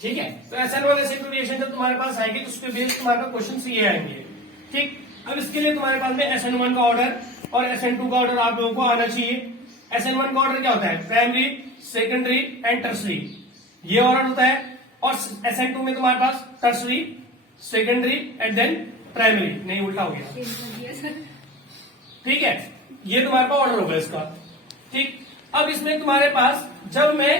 ठीक है। तो SN1 SN2 रिएक्शन जब तुम्हारे पास आएगी तो उसके बेस तुम्हारे पास क्वेश्चन ये आएंगे। ठीक, अब इसके लिए तुम्हारे पास में SN1 का ऑर्डर और SN2 का ऑर्डर आप लोगों को आना चाहिए। SN1 का ऑर्डर क्या होता है? प्राइमरी, सेकेंडरी एंड टर्सरी, ये ऑर्डर होता है। और SN2 में तुम्हारे पास tertiary, secondary and then primary, नहीं उल्टा हो गया। ठीक है, ये तुम्हारे पास ऑर्डर होगा इसका। ठीक, अब इसमें तुम्हारे पास जब मैं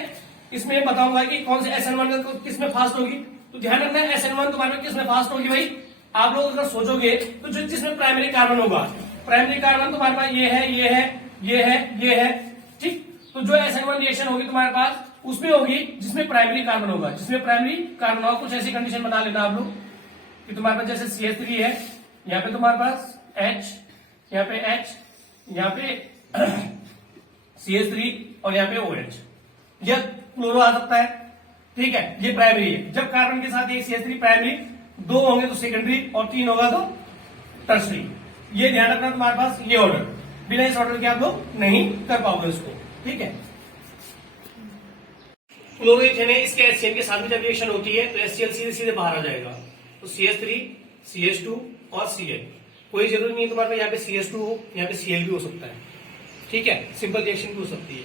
इसमें बताऊंगा कि कौन से SN1 किसमें फास्ट होगी, तो ध्यान रखना है SN1 तुम्हारे में किसमें फास्ट होगी भाई। आप लोग अगर सोचोगे तो जो जिसमें प्राइमरी कार्बन होगा, प्राइमरी कार्बन तुम्हारे पास ये है, ये है, ये है, ये है। ठीक, तो जो SN1 रिएक्शन होगी तुम्हारे पास उसमें होगी जिसमें प्राइमरी कार्बन होगा, जिसमें प्राइमरी कार्बन होगा। कुछ ऐसी कंडीशन बना लेना आप लोग कि तुम्हारे पास जैसे CH3 है, यहाँ पे तुम्हारे पास H, यहाँ पे H, यहाँ पे CH3 और यहाँ पे OH, यह क्लोरो आ सकता है। ठीक है, ये प्राइमरी है। जब कार्बन के साथ ये CH3 प्राइमरी, 2 होंगे तो सेकेंडरी और 3 होगा तो टर्सरी। ये ध्यान रखना तुम्हारे पास ये ऑर्डर, बिना इस ऑर्डर के आप लोग नहीं कर पाओगे इसको। ठीक है, क्लोरोइथेन है, इसके HCl के साथ में जब रिएक्शन होती है तो HCl सीधे सीधे बाहर आ जाएगा। तो CH3, CH2 और Cl, कोई जरूरी नहीं है तुम्हारे पास यहाँ पे CH2 हो, यहाँ पे Cl भी हो सकता है। ठीक है, सिंपल रिएक्शन भी हो सकती है।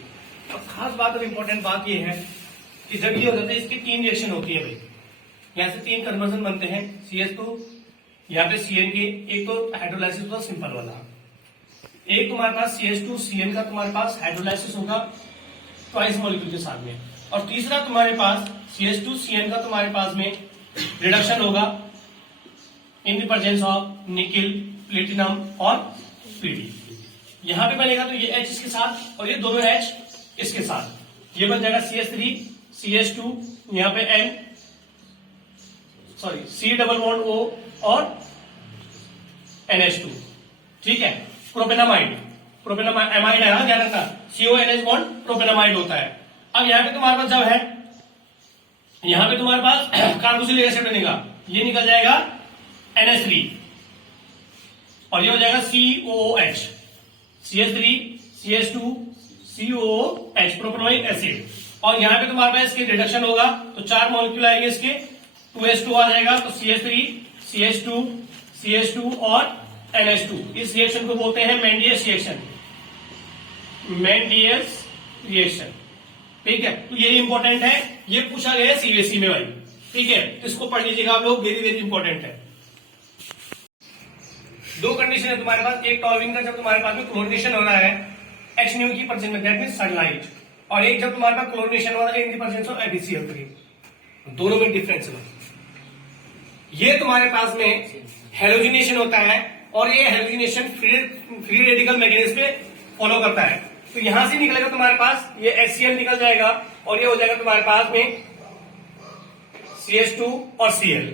अब खास बात और इम्पोर्टेंट बात यह है कि जब ये हो जाता है इसकी 3 रिएक्शन होती है भाई, यहाँ से 3 कन्वर्जन बनते हैं। CH2, यहाँ पे Cn के, एक तो हाइड्रोलाइसिस होगा सिंपल वाला, एक तुम्हारे पास CH2 Cn का तुम्हारे पास हाइड्रोलाइसिस होगा ट्वाइस मॉलिक्यूल के साथ में, और तीसरा तुम्हारे पास CH2 Cn का तुम्हारे पास में रिडक्शन होगा in the presence of nickel, platinum और Pd। यहां पे बनेगा तो ये H इसके साथ और ये दोनों H इसके साथ, ये बन जाएगा CH3 CH2, यहाँ पे N, sorry C double bond O और NH2। ठीक है, प्रोपेनामाइड, प्रोपेनामाइड है, ध्यान रखना, CONH बॉन्ड प्रोपेनामाइड होता है। अब यहाँ पे तुम्हारे पास जब है, यहाँ पे तुम्हारे पास कार्बोक्सिलिक एसिड बनेगा, ये निकल जाएगा NH3 और ये हो जाएगा COOH, CH3 CH2 COOH propanoic acid. और यहाँ पे तुम्हारे पास इसकी रिडक्शन होगा तो 4 मॉलिक्यूल आएंगे इसके, 2H2 आ जाएगा तो CH3 CH2 CH2 और NH2। इस रिएक्शन को बोलते हैं मेंडियस रिएक्शन, मेंडियस रिएक्शन। ठीक है, तो ये इंपॉर्टेंट है, ये पूछा गया है CBSE में भाई। ठीक है, इसको पढ़ लीजिएगा आप लोग, वेरी वेरी इंपॉर्टेंट है। 2 कंडीशन है तुम्हारे पास, एक टॉल्विंग का जब तुम्हारे पास में क्लोरिनेशन हो रहा है H न्यू की परसेंट में, दैट मीन सनलाइट, और एक जब तुम्हारे पास क्लोरिनेशन हो रहा है इन द प्रेजेंस ऑफ FeCl3, दोनों में डिफरेंस है। ये तुम्हारे पास में हेलोजिनेशन होता है और ये हेलोजिनेशन फ्री रेडिकल मैकेनिज्म पे फॉलो करता है। तो यहां से निकलेगा तुम्हारे पास ये HCl निकल जाएगा और ये हो जाएगा तुम्हारे पास में CH2 और Cl।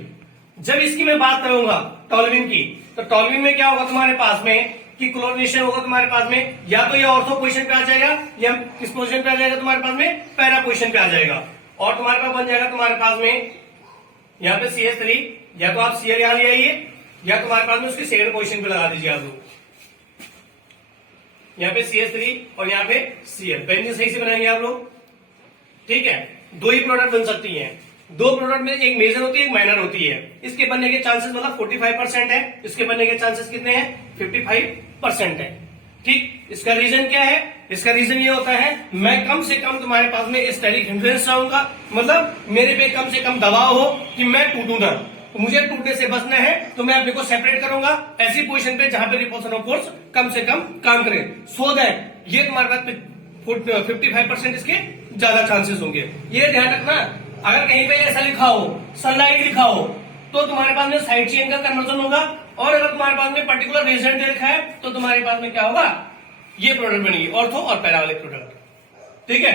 जब इसकी मैं बात करूंगा टॉल्विन की, तो टॉल्विन में क्या होगा तुम्हारे पास में कि क्लोरिनेशन होगा तुम्हारे पास में, या तो ये ऑर्थो पोजीशन पे आ जाएगा या किस पोजीशन पे आ जाएगा तुम्हारे पास में, पैरा पोजीशन पे आ जाएगा। और तुम्हारे पास बन जाएगा तुम्हारे पास में यहाँ पे CH3, या तो आप Cl यहां ले आइए या तुम्हारे पास में उसकी सेकंड पोजीशन पे लगा दीजिए आप लोग, यहाँ पे CH3 और यहाँ पे Cl, बेंजीन सही से बनाएंगे आप लोग। ठीक है, 2 ही प्रोडक्ट बन सकती हैं, 2 प्रोडक्ट में एक मेजर होती है एक माइनर होती है। इसके बनने के चांसेस मतलब 45% है, इसके बनने के चांसेस कितने हैं? 55% है। ठीक, इसका रीजन क्या है? इसका रीजन ये होता है मैं कम से कम तुम्हारे पास में स्टेरिक हिंड्रेंस चाहूंगा, मतलब मेरे पे कम से कम दबाव हो कि मैं टूटू ना, तो मुझे टूटने से बचना है तो मैं अपने को सेपरेट करूंगा ऐसी पोजीशन पे जहां पे रिपल्सन ऑफ फोर्स कम से कम काम करे, सो दैट ये तुम्हारे पास 55% इसके ज्यादा चांसेस होंगे। ये ध्यान रखना, अगर कहीं पे ऐसा लिखा हो सनलाइट लिखा हो तो तुम्हारे पास में साइड चेन का कन्वर्जन होगा, और अगर तुम्हारे पास में पर्टिकुलर रिजल्ट लिखा है तो तुम्हारे पास में क्या होगा, ये प्रोडक्ट बनेगी, ऑर्थो और पैरा वाले प्रोडक्ट। ठीक है,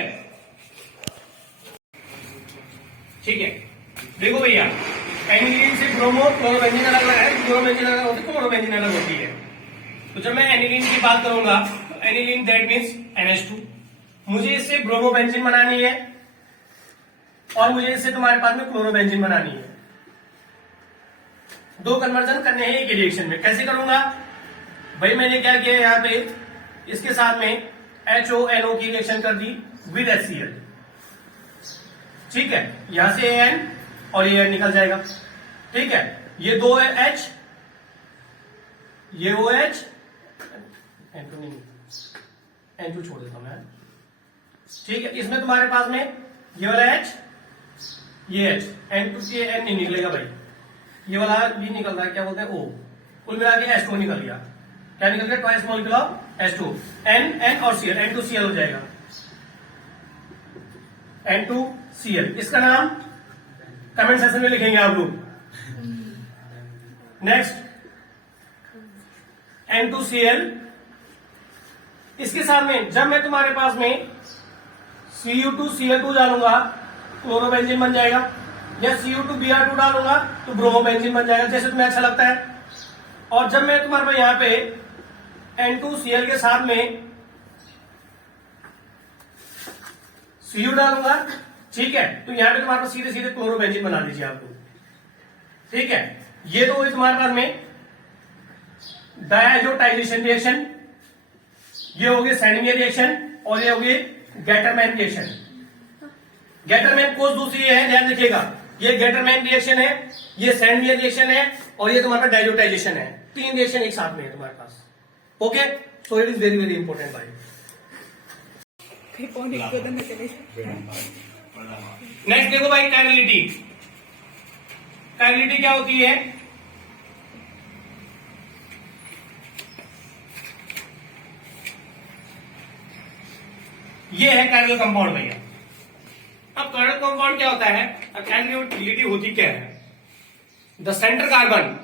ठीक है, देखो भैया, एनिलीन से ब्रोमो क्लोरोबेंजीन अलग है, क्लोरोबेंजीन अलग होती है, क्लोरोबेंजीन अलग होती है। तो जब मैं एनिलीन की बात करूंगा तो एनिलीन दैट मीन्स NH2, मुझे इससे ब्रोमोबेंजीन बनानी है और मुझे इससे तुम्हारे पास में क्लोरोबेंजीन बनानी है। 2 कन्वर्जन करने हैं एक रिएक्शन में। कैसे करूंगा भाई, मैंने क्या किया यहाँ पे इसके साथ में HONO की रिएक्शन कर दी विद HCl। ठीक है, यहां से एन और ये निकल जाएगा। ठीक है, ये दो है एच, ये ओ एच, N2 नहीं, N2 छोड़ देता हूं मैं। ठीक है, इसमें तुम्हारे पास में ये वाला एच, ये एच, N2 से एन नहीं निकलेगा भाई, ये वाला भी निकल रहा है, क्या बोलते हैं ओ, कुल मिला के H2 निकल गया। क्या निकल गया? Twice molecule of H2, N और Cl, N2Cl हो जाएगा, N2Cl। इसका नाम कमेंट सेक्शन में लिखेंगे आप लोग। नेक्स्ट N2Cl, इसके साथ में जब मैं तुम्हारे पास में Cu2Cl2 डालूंगा क्लोरोबेंजीन बन जाएगा, या Cu2Br2 डालूंगा तो ब्रोमोबेंजीन बन जाएगा, जैसे तुम्हें अच्छा लगता है। और जब मैं तुम्हारे पास यहां पे N2Cl के साथ में Cu डालूंगा, ठीक है, तो यहां पे तुम्हारे पास सीधे सीधे क्लोरोबेंजीन बना दीजिए आपको। ठीक है, ये तो हुई तुम्हारे पास में डायजोटाइजेशन रिएक्शन, ये हो गई सैंडवियर रिएक्शन, और ये हो गई गैटरमैन रिएक्शन। गैटरमैन कोर्स दूसरी है, ध्यान रखिएगा, ये गैटरमैन रिएक्शन है, ये सैंडवियर रिएक्शन है, और ये तुम्हारा डायजोटाइजेशन है। तीन रिएक्शन एक साथ में है तुम्हारे पास। Okay, so it is very very important भाई। नेक्स्ट देखो भाई, काइनेलिटी। काइनेलिटी क्या होती है? ये है काइनेल कंपाउंड भैया। अब काइनेल कंपाउंड क्या होता है? काइनेलिटी होती क्या है? द सेंटर कार्बन,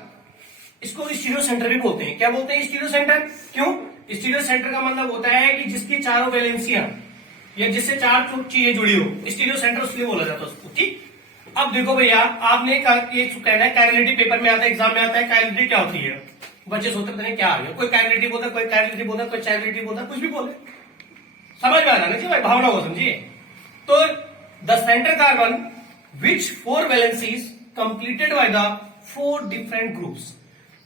इसको स्टीरियो सेंटर भी बोलते हैं। क्या बोलते हैं? Stereo centre. क्यों? स्टीरियो सेंटर का मतलब होता है कि जिसकी चारों वैलेंसियां या जिससे चार चीजें जुड़ी हो, स्टीरियो सेंटर उसके लिए बोला जाता है उसको। ठीक, अब देखो भैया, आपने एक कहना है काइनेलिटी, पेपर में आता है, एग्जाम में आता है, काइनेलिटी क्या होती है? बच्चे सोचते पता नहीं क्या आ गया, कोई काइनेलिटी बोलता है, कोई काइनेलिटी बोलता है, कोई चाइलिटी बोलता है, कुछ भी बोले, समझ में आ जाना चाहिए भाई, भावना को समझिए। तो the centre carbon which 4 valencies completed by the 4 different groups.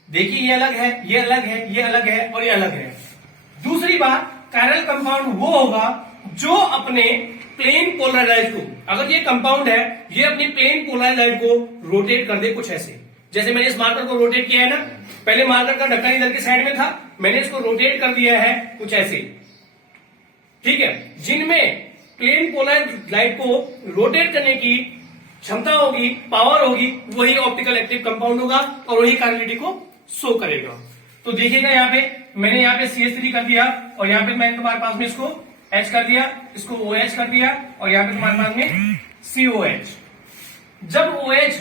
देखिए, ये अलग है, ये अलग है, ये अलग है, और ये अलग है। दूसरी बात, काइरल कंपाउंड वो होगा जो अपने प्लेन पोलराइज्ड को, अगर ये कंपाउंड है, ये अपनी प्लेन पोलराइज्ड को रोटेट कर दे कुछ ऐसे। जैसे मैंने इस मार्कर को रोटेट किया है ना, पहले मार्कर का ढक्कन इधर के साइड में था, मैंने इसको रोटेट कर दिया है कुछ ऐसे। ठीक है, जिनमें प्लेन पोलराइज्ड लाइट को रोटेट करने की क्षमता होगी, पावर होगी, वही ऑप्टिकल एक्टिव कंपाउंड होगा और वही काइनेलिटी को शो करेगा। तो देखिएगा, यहाँ पे मैंने यहाँ पे CH3 कर दिया, और यहाँ पे मैंने तुम्हारे पास में इसको H कर दिया, इसको OH कर दिया, और यहाँ पे तुम्हारे पास में COH। जब OH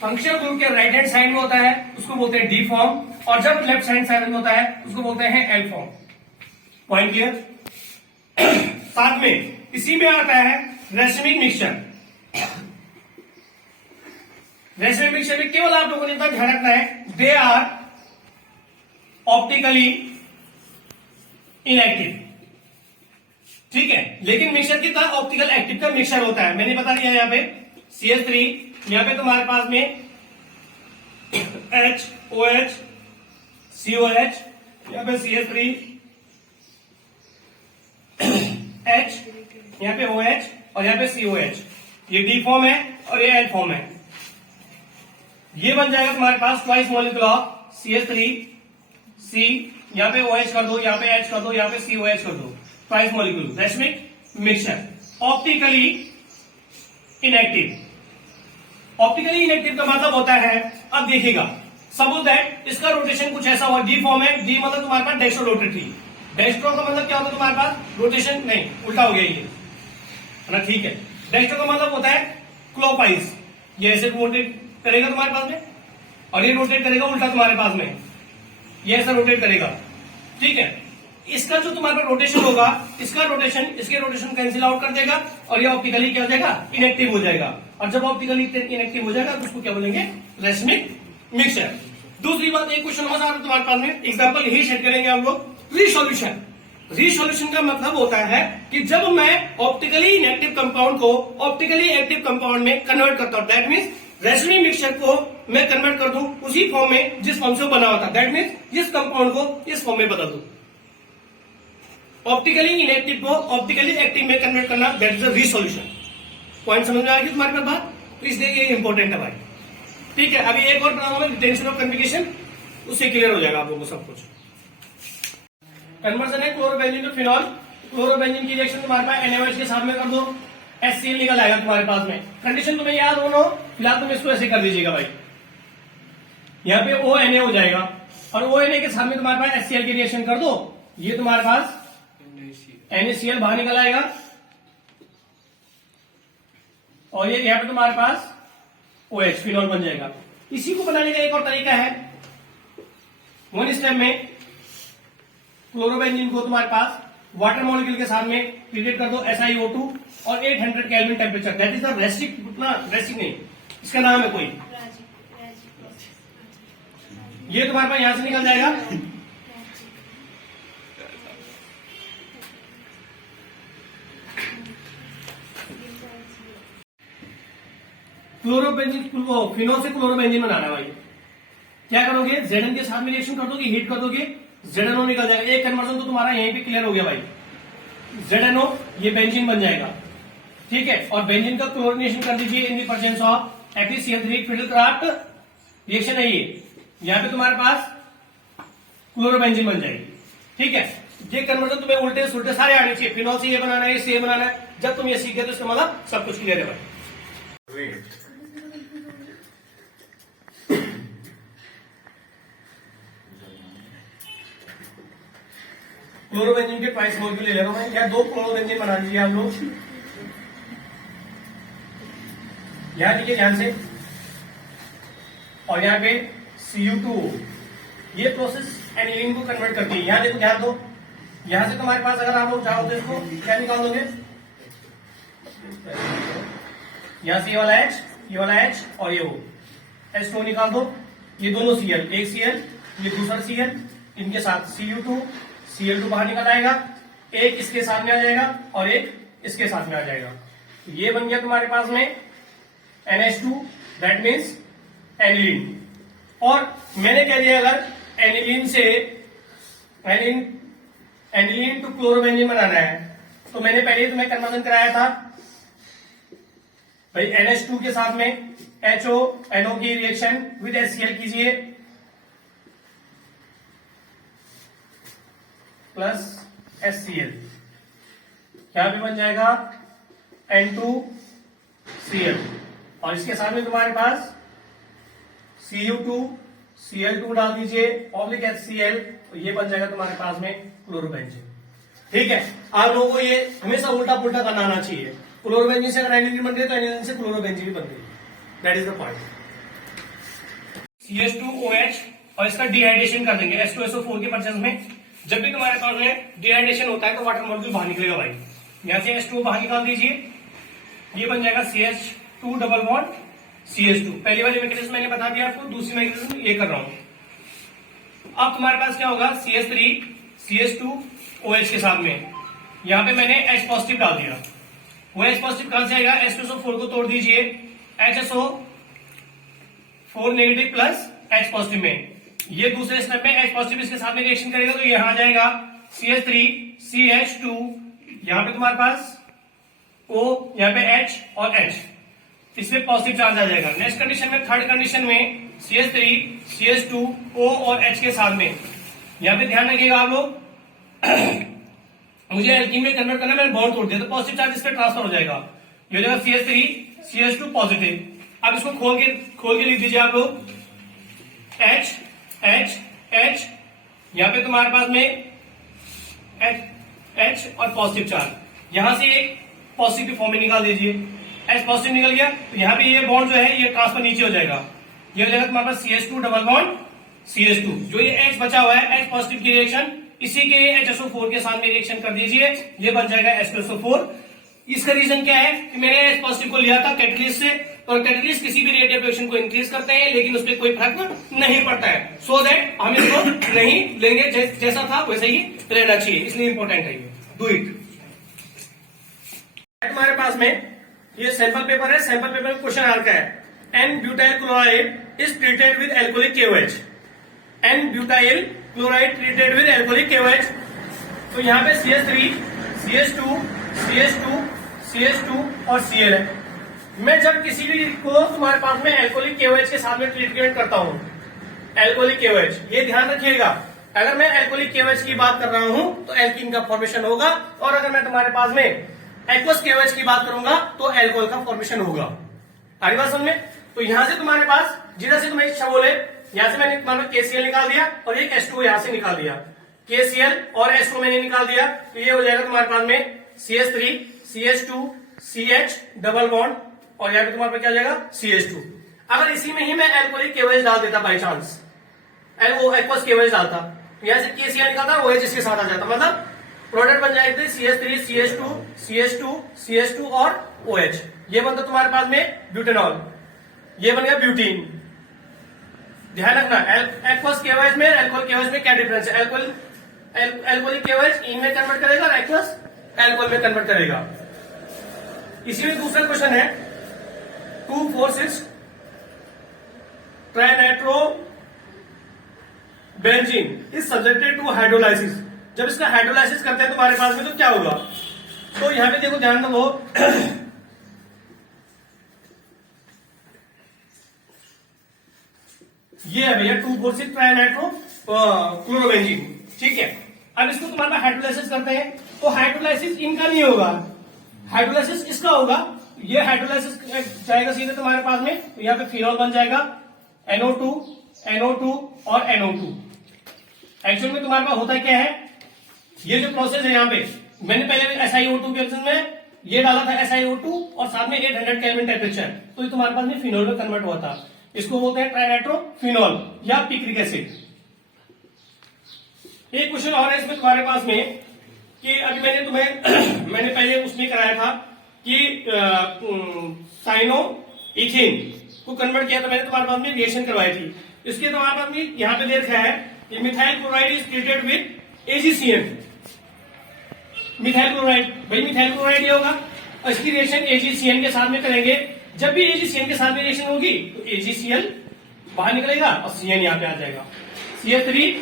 फंक्शनल ग्रुप के राइट हैंड साइड में होता है उसको बोलते हैं D फॉर्म, और जब लेफ्ट हैंड साइड में होता है उसको बोलते हैं L फॉर्म। Point clear? साथ में इसी में आता है रेसमिक मिक्सचर। रेसमिक मिक्सचर में केवल आप लोगों ने इतना ध्यान रखना है, दे आर ऑप्टिकली इनएक्टिव। ठीक है, लेकिन मिक्सचर कितना ऑप्टिकल एक्टिव का मिक्सचर होता है, मैंने बता दिया। यहाँ पे CH3, यहाँ पे तुम्हारे पास में H, OH, COH, यहाँ पे CH3, H, यहाँ पे OH, और यहाँ पे COH। ये D फॉर्म है और ये L फॉर्म है। ये बन जाएगा तुम्हारे पास twice molecule of CH3, C, यहाँ पे OH कर दो, यहाँ पे H कर दो, यहाँ पे COH कर दो, twice molecule racemic mixture. Optically inactive. Optically inactive का मतलब होता है, अब देखिएगा, सपोज दैट इसका रोटेशन कुछ ऐसा हुआ, D फॉर्म है, D मतलब तुम्हारे पास डेक्स्ट्रो रोटेटरी। डेक्स्ट्रो का मतलब क्या होता है तुम्हारे पास? रोटेशन नहीं, उल्टा हो गया ये, है ना? ठीक है, डेक्स्ट्रो का मतलब होता है क्लॉकवाइज, ये ऐसे रोटेट करेगा तुम्हारे पास में, और ये रोटेट करेगा उल्टा तुम्हारे पास में, ये ऐसा रोटेट करेगा। ठीक है, इसका जो तुम्हारे पास रोटेशन होगा, इसका रोटेशन इसके रोटेशन कैंसिल आउट कर देगा, और ये ऑप्टिकली क्या हो जाएगा? इनएक्टिव हो जाएगा। और जब ऑप्टिकली इनएक्टिव हो जाएगा तो उसको क्या बोलेंगे? Racemic mixture. दूसरी बात, एक क्वेश्चन और तुम्हारे पास में एग्जाम्पल यही सेट करेंगे हम लोग, रीसोल्यूशन। रीसोल्यूशन का मतलब होता है कि जब मैं ऑप्टिकली इनएक्टिव कंपाउंड को ऑप्टिकली एक्टिव कंपाउंड में कन्वर्ट करता हूं, दैट मीन्स रेसमिक मिक्सचर को मैं कन्वर्ट कर दूं उसी फॉर्म में जिस फॉर्म से बना होता, दैट मीन्स इस कंपाउंड को इस फॉर्म में बदल दूं। ऑप्टिकली इनएक्टिव को ऑप्टिकली एक्टिव में कन्वर्ट करना, दैट इज अ रीसोल्यूशन। पॉइंट समझ में आ गई तुम्हारे पास बात? तो इसलिए ये इंपॉर्टेंट है भाई। ठीक है, अभी एक और बनाऊंगा रिटेंशन ऑफ कन्फिगरेशन, उससे क्लियर हो जाएगा आप लोगों को सब कुछ। कन्वर्जन है क्लोरोबेंजीन टू फिनॉल। क्लोरोबेंजीन की रिएक्शन तुम्हारे पास NaOH के साथ में कर दो, HCl निकल आएगा तुम्हारे पास में। कंडीशन तुम्हें याद हो ना, फिलहाल तुम इसको ऐसे कर दीजिएगा भाई, यहाँ पे ONA हो जाएगा और ONA के साथ में तुम्हारे पास HCl की रिएक्शन कर दो, ये तुम्हारे पास NaCl बाहर निकल आएगा और ये यहाँ पे तुम्हारे पास OH फिनॉल बन जाएगा। इसी को बनाने का एक और तरीका है, वन स्टेप में क्लोरोबेंजीन को तुम्हारे पास वाटर मॉलिक्यूल के साथ में ट्रीटेड कर दो SiO2 और 800 kelvin temperature, that is the Reichstag, Reichstag नहीं, इसका नाम है कोई, ये तुम्हारे पास यहां से निकल जाएगा। क्लोरोबेंजीन, फिनॉल से क्लोरोबेंजीन बनाना है भाई। क्या करोगे, Zn के साथ में रिएक्शन कर दोगे, हीट कर दोगे, ZnO निकल जाएगा। एक कन्वर्जन तो तुम्हारा यहीं पे क्लियर हो गया भाई, ZnO ये बेंजीन बन जाएगा। ठीक है, और बेंजीन का क्लोरिनेशन कर दीजिए in the presence of FeCl3 Friedel Crafts reaction है ये, यहां पे तुम्हारे पास क्लोरोबेंजीन बन जाएगी। ठीक है, ये कन्वर्जन तुम्हें उल्टे सुल्टे सारे आने चाहिए, फिनॉल से ये बनाना है, इससे ये बनाना है। जब तुम ये सीख गए तो इसका मतलब सब कुछ क्लियर है भाई। क्लोरोबेंजीन के ट्वाइस मॉलिक्यूल ले रहा हूं मैं, या 2 क्लोरोबेंजीन बना दीजिए आप लोग। यहां देखिए ध्यान से, और यहाँ पे Cu2, ये प्रोसेस एनिलीन को कन्वर्ट करती है। यहां देखो, ध्यान दो, यहां से तुम्हारे पास अगर आप लोग चाहो तो इसको क्या निकाल दोगे, यहां से ये वाला H, ये वाला H और ये O, H2 निकाल दो। ये दोनों Cl, एक Cl, ये दूसरा Cl, इनके साथ Cu2, Cl2 बाहर निकल आएगा, एक इसके साथ में आ जाएगा और एक इसके साथ में आ जाएगा। ये बन गया तुम्हारे पास में NH2, दैट मीन्स एनिलीन। और मैंने कह दिया अगर एनिलीन से एनिलीन टू क्लोरोबेंजीन बनाना है, तो मैंने पहले तुम्हें कन्वर्जन कराया था भाई, NH2 के साथ में HONO की रिएक्शन विद HCl कीजिए प्लस HCl, क्या भी बन जाएगा N2Cl, और इसके साथ में तुम्हारे पास Cu2 Cl2 डाल दीजिए ऑब्लिक HCl, तो ये बन जाएगा तुम्हारे पास में क्लोरोबेंजीन। ठीक है, आप लोगों को ये हमेशा उल्टा पुल्टा करना आना चाहिए। क्लोरोबेंजीन से अगर एनिलीन बन रही है तो एनिलीन से क्लोरोबेंजीन भी बन रही है, that is the point. CH2OH और इसका डिहाइड्रेशन कर देंगे H2SO4 के प्रेजेंस में। जब भी तुम्हारे पास में डिहाइड्रेशन होता है तो वाटर मॉलिक्यूल बाहर निकलेगा भाई, यहां से H2 बाहर निकाल दीजिए, ये बन जाएगा CH2 डबल बॉन्ड CH2। पहली वाली मैकेनिज्म मैंने बता दिया आपको, दूसरी मैकेनिज्म ये कर रहा हूं। अब तुम्हारे पास क्या होगा, CH3 CH2OH के साथ में यहां पे मैंने H पॉजिटिव डाल दिया, वो H पॉजिटिव कहां से आएगा, H2SO4 को तोड़ दीजिए, HSO4 negative plus H positive में, ये दूसरे स्टेप में H पॉजिटिव इसके साथ में रिएक्शन करेगा तो यहां आ जाएगा CH3 CH2, यहां पे तुम्हारे पास O, यहां पे H और H, इसमें पॉजिटिव चार्ज आ जाएगा। नेक्स्ट कंडीशन में, थर्ड कंडीशन में CH3 CH2 O और H के साथ में, यहां पे ध्यान रखिएगा आप लोग मुझे एल्कीन में कन्वर्ट करना, मैंने बॉन्ड तोड़ दिया तो पॉजिटिव चार्ज इस पे ट्रांसफर हो जाएगा, ये हो जाएगा CH3 CH2 पॉजिटिव। अब इसको खोल के लिख दीजिए आप लोग, H H H, यहां पे तुम्हारे पास में H और पॉजिटिव चार्ज, यहां से एक पॉजिटिव फॉर्म में निकाल दीजिए, H पॉजिटिव निकल गया तो यहां पे ये बॉन्ड जो है ये ट्रांसफर नीचे हो जाएगा, ये हो जाएगा तुम्हारे पास CH2 डबल बॉन्ड CH2। जो ये H बचा हुआ है H पॉजिटिव की रिएक्शन, इसी के HSO4 के साथ में रिएक्शन कर दीजिए, ये बन जाएगा H2SO4। इसका रीजन क्या है कि मैंने H पॉजिटिव को लिया था कैटलिस्ट से, और कैटलिस्ट किसी भी रेट ऑफ एक्शन को इंक्रीज करते हैं लेकिन उस पर कोई फर्क नहीं पड़ता है, सो दैट हम इसको नहीं लेंगे, जैसा था वैसे ही रहना चाहिए, इसलिए इंपॉर्टेंट है ये, डू इट। तुम्हारे पास में ये सैंपल पेपर है, सैंपल पेपर में क्वेश्चन आ रखा है, n butyl chloride is treated with alcoholic KOH, n butyl chloride treated with alcoholic KOH, तो यहाँ पे CH3 CH2 CH2 CH2 और Cl है, मैं जब किसी भी को तुम्हारे पास में एल्कोहलिक KOH के साथ में ट्रीटमेंट करता हूं, एल्कोहलिक KOH, ये ध्यान रखिएगा, अगर मैं एल्कोहलिक KOH की बात कर रहा हूं तो एल्कीन का फॉर्मेशन होगा, और अगर मैं तुम्हारे पास में एक्वस KOH की बात करूंगा तो एल्कोहल का फॉर्मेशन होगा। आगे बात समझ में? तो यहां से तुम्हारे पास जिधर से तुम्हें इच्छा बोले, यहां से मैंने तुम्हारा KCl निकाल दिया और एक H2 यहां से निकाल दिया, KCl और H2 मैंने निकाल दिया, तो ये हो जाएगा तुम्हारे पास में CH3 CH2 CH double bond, और यहाँ पे तुम्हारे पास क्या हो जाएगा CH2। अगर इसी में ही मैं एल्कोहलिक KOH डाल देता बाई चांस, एक्वस KOH डालता, तो यहाँ से KCl निकालता, OH इसके साथ आ जाता, मतलब प्रोडक्ट बन जाएगी CH3 CH2 CH2 CH2 और OH, ये बनता तुम्हारे पास में ब्यूटेनॉल, ये बन गया ब्यूटीन। ध्यान रखना, एक्वस KOH में एल्कोहल KOH में क्या डिफरेंस है, एल्कोहलिक KOH इन में कन्वर्ट करेगा और एक्वस एल्कोहल में कन्वर्ट करेगा। इसी में दूसरा क्वेश्चन है 2,4,6 trinitro benzene is subjected to hydrolysis. जब इसका हाइड्रोलाइसिस करते हैं तुम्हारे पास में तो क्या होगा, तो यहां पे देखो ध्यान दो, ये है भैया 2,4,6 ट्राइनाइट्रो क्लोरोबेंजीन, ठीक है। अब इसको तुम्हारे पास हाइड्रोलाइसिस करते हैं तो हाइड्रोलाइसिस इनका नहीं होगा, हाइड्रोलाइसिस इसका होगा। ये हाइड्रोलाइसिस जाएगा सीधे तुम्हारे पास में, तो यहाँ पे फिनॉल बन जाएगा NO2 NO2 और NO2। एक्चुअल में तुम्हारे पास होता क्या है, ये जो प्रोसेस है यहाँ पे मैंने पहले SiO2 के ऑप्शन में ये डाला था SiO2 और साथ में 800 केल्विन टेम्परेचर, तो ये तुम्हारे पास में फिनॉल में कन्वर्ट हुआ था, इसको बोलते हैं ट्राइनाइट्रोफिनॉल या पिक्रिक एसिड। एक क्वेश्चन और है इसमें तुम्हारे पास में कि अभी मैंने तुम्हें मैंने पहले उसमें कराया था कि साइनो इथेन को कन्वर्ट किया, तो मैंने तुम्हारे पास में रिएक्शन करवाई थी। इसके तुम्हारे पास में यहाँ पे देख रहा है कि methyl chloride is treated with AgCN। Methyl chloride, भाई मिथाइल क्लोराइड ये होगा, इसकी रिएक्शन AgCN के साथ में करेंगे। जब भी AgCN के साथ में रिएक्शन होगी तो AgCl बाहर निकलेगा और CN यहाँ पे आ जाएगा, CH3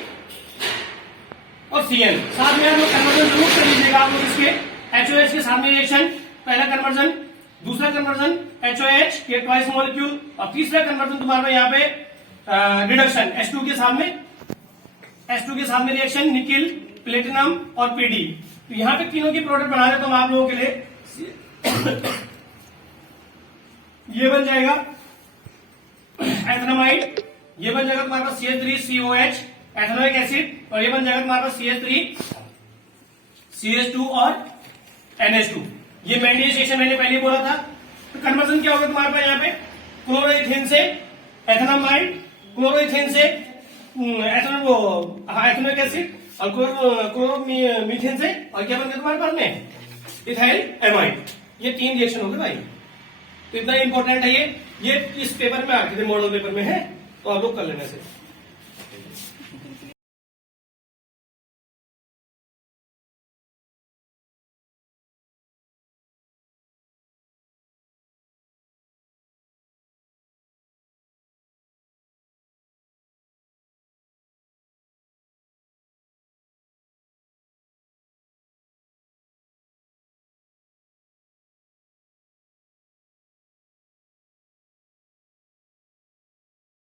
और CN। साथ में हम लोग कन्वर्जन जरूर कर लीजिएगा आप लोग इसके, HOH के साथ में रिएक्शन, पहला कन्वर्जन, दूसरा कन्वर्जन HOH के ट्वाइस मॉलिक्यूल, और तीसरा कन्वर्जन तुम्हारा यहाँ पे रिडक्शन H2 के साथ में रिएक्शन निकिल, प्लेटिनम और PD। तो यहाँ पे तीनों की प्रोडक्ट बना देता हूं आप लोगों के लिए। ये बन जाएगा एथेनामाइड, ये बन जाएगा तुम्हारे पास CH3COH एथेनोइक एसिड, और ये बन जाएगा तुम्हारे पास CH3 CH2 और NH2। ये मेंडिएशन मैंने पहले बोला था। तो कन्वर्जन क्या होगा तुम्हारे पास यहाँ पे, क्लोरोइथेन से एथेनामाइड, क्लोरोइथेन से एथेनोइक एसिड, और क्लोरोमीथेन से, और क्या बन गया तुम्हारे पास में इथाइल एमाइड। ये 3 रिएक्शन हो गए भाई, तो इतना इंपॉर्टेंट है ये इस पेपर में आके थे, मॉडल पेपर में है, तो आप लोग कर लेने से।